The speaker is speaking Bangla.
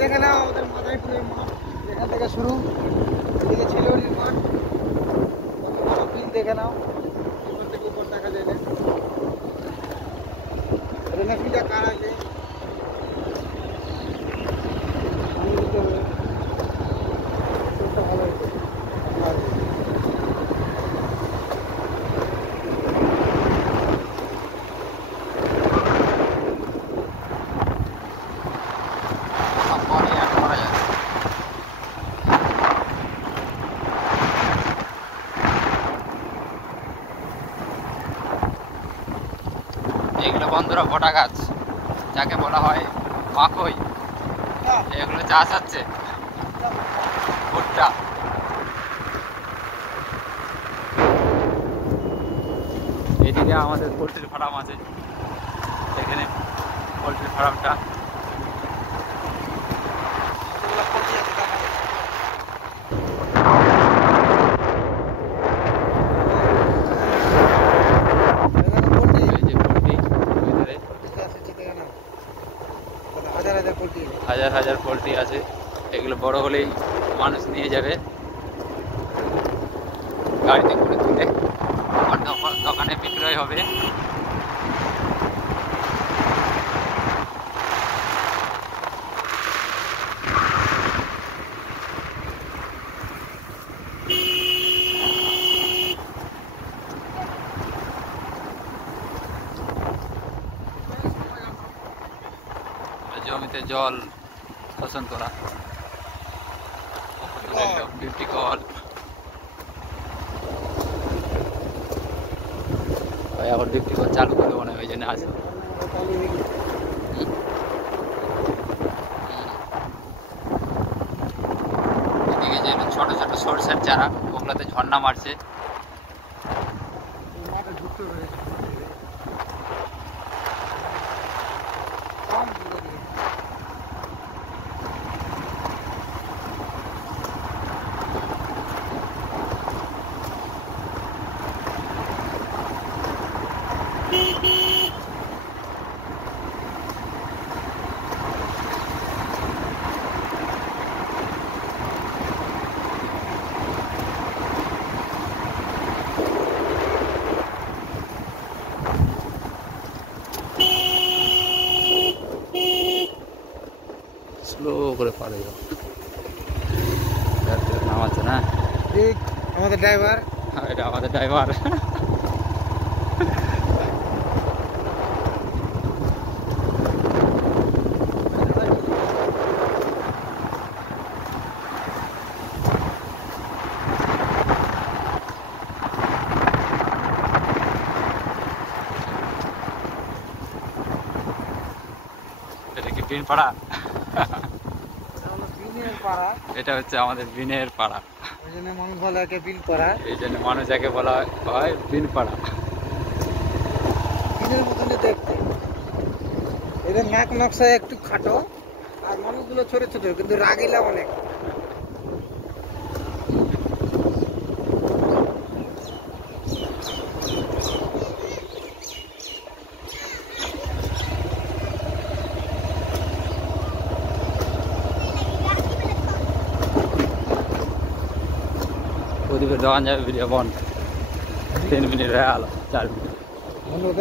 দেখে নাও আমাদের মাদারীপুরের মাঠ, এখান থেকে শুরু, এদিকে ছেলেউড়ির মাঠ, বিল দেখে নাও, উপর থেকে উপর দেখা যায় না। রেনাফিটা কার আছে ভালো হয়েছে। এগুলো বন্ধুরা ভোটা গাছ, যাকে বলা হয় মাকই। এগুলো চাষ হচ্ছে ভুট্টা। এদিকে আমাদের পোলট্রির ফার্ম আছে, এখানে পোলট্রির ফার্মটা। হাজার হাজার পোলট্রি আছে, এগুলো বড় হলেই মানুষ নিয়ে যাবে গাড়িতে করে তুলে, আর দোকানে বিক্রয় হবে। জমিতে জল শোষণ করা, ডিউটি কল। এখন ডিউটি কল চালু করে মনে হয়, ওই জন্য আসে। এদিকে যে ছোট ছোট সরষের চারা, ওগুলোতে ঝর্ণা মারছে। স্লো করে পারে নাম আছে না, আমাদের ড্রাইভার। এটা আমাদের ড্রাইভার। এটা কি বিন পাড়া? এটা হচ্ছে আমাদের বিনের পাড়া, ওই জন্য মানুষ বলে একে বিল পাড়া। এই জন্য মানুষ একে বলা হয় বিন পাড়া। বিনের মতনই দেখতে, এদের নাক নকশায় একটু খাটো, আর মানুষগুলো ছোট ছোট, কিন্তু রাগিলা অনেক। ওদিকে দোকান যাবে, ভিডিও বন্ধ। 3 মিনিট হয়ে গেল, 4 মিনিট বন্ধ।